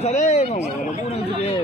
Bisa deh, mau ada punang juga.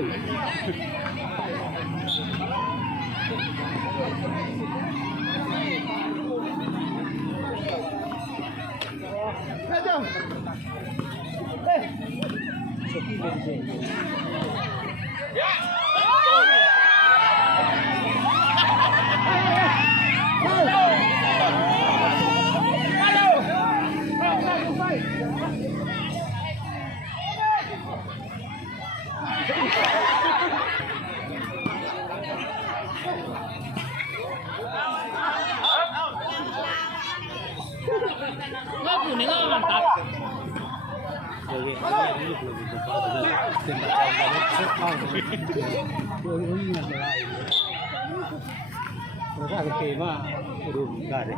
Mereka ada tema, udah enggak deh.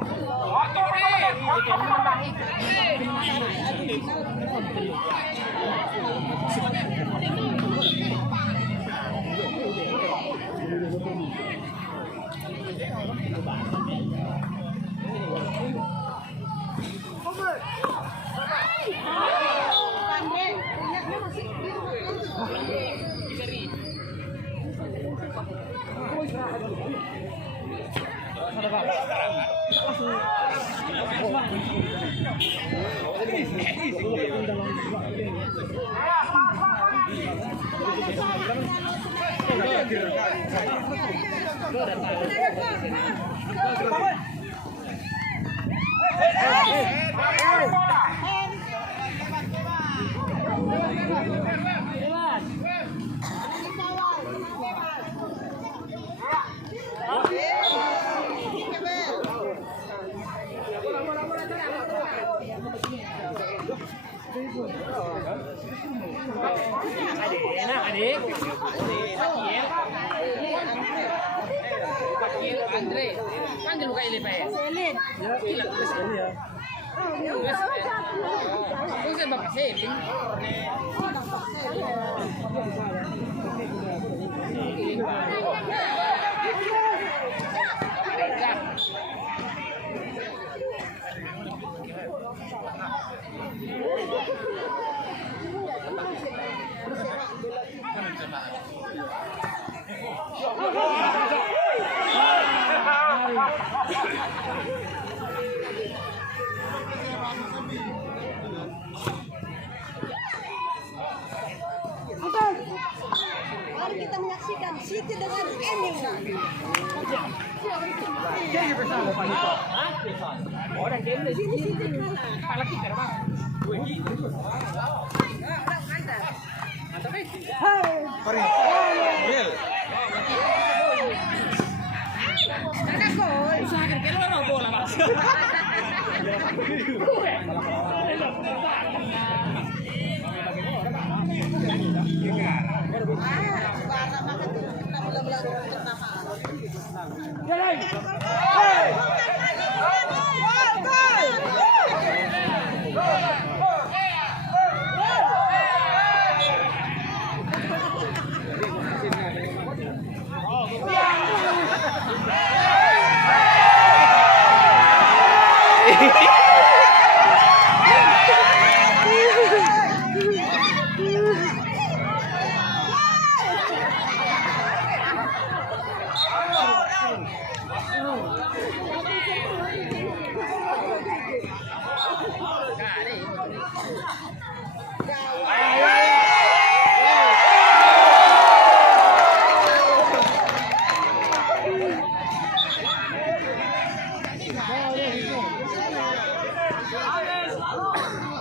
Andre, panggil buka ini Pak ya? Selin. Ya, gila Selin ya. Oh, saya Bapak Selin. Orang game di sini. Kepala kita bang. Mantap nih. Pari. Bel. Usahakan kita mau bola mas.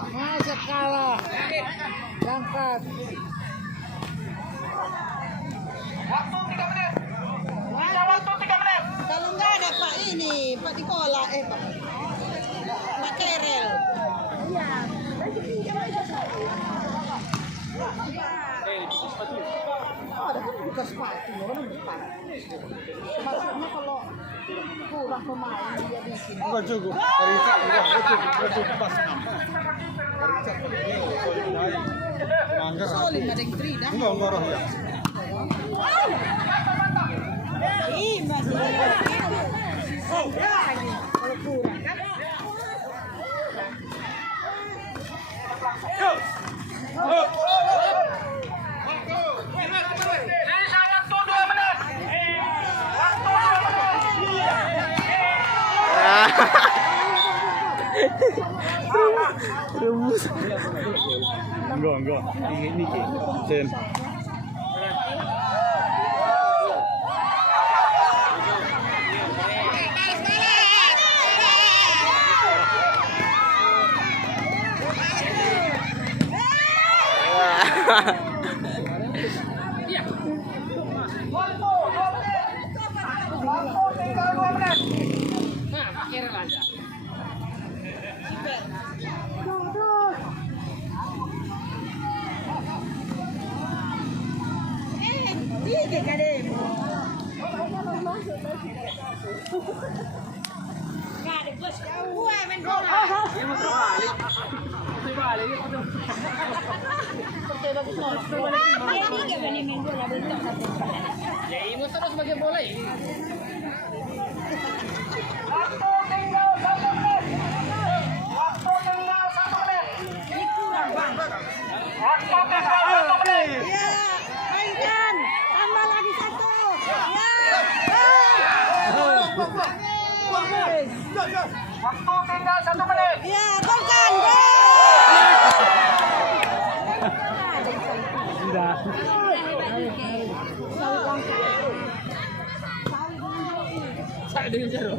Masa kalah. Berangkat. Kalau nggak ada Pak ini, Pak Nikola, Pak Kerel. Ada kan buka sepatu, orang bukan. Maksudnya kalau kurang pemain dia bikin. Enggak cukup. Richard enggak cukup pas. Richard Mangga. Solid ada yang tri dah. Enggak roh ya. Ih, masih. Kalau kurang kan. Enggak. Ini Sen. Nah, pakai aja. Tiga kali. Wah, main bola. Ya ini terus sebagai bola ini. Ya, mainkan. Tambah lagi satu. Ya. Waktu tinggal 1 menit. Ya, golkan. Sudah. Saya dengan jero.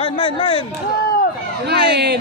Main. Main. Main.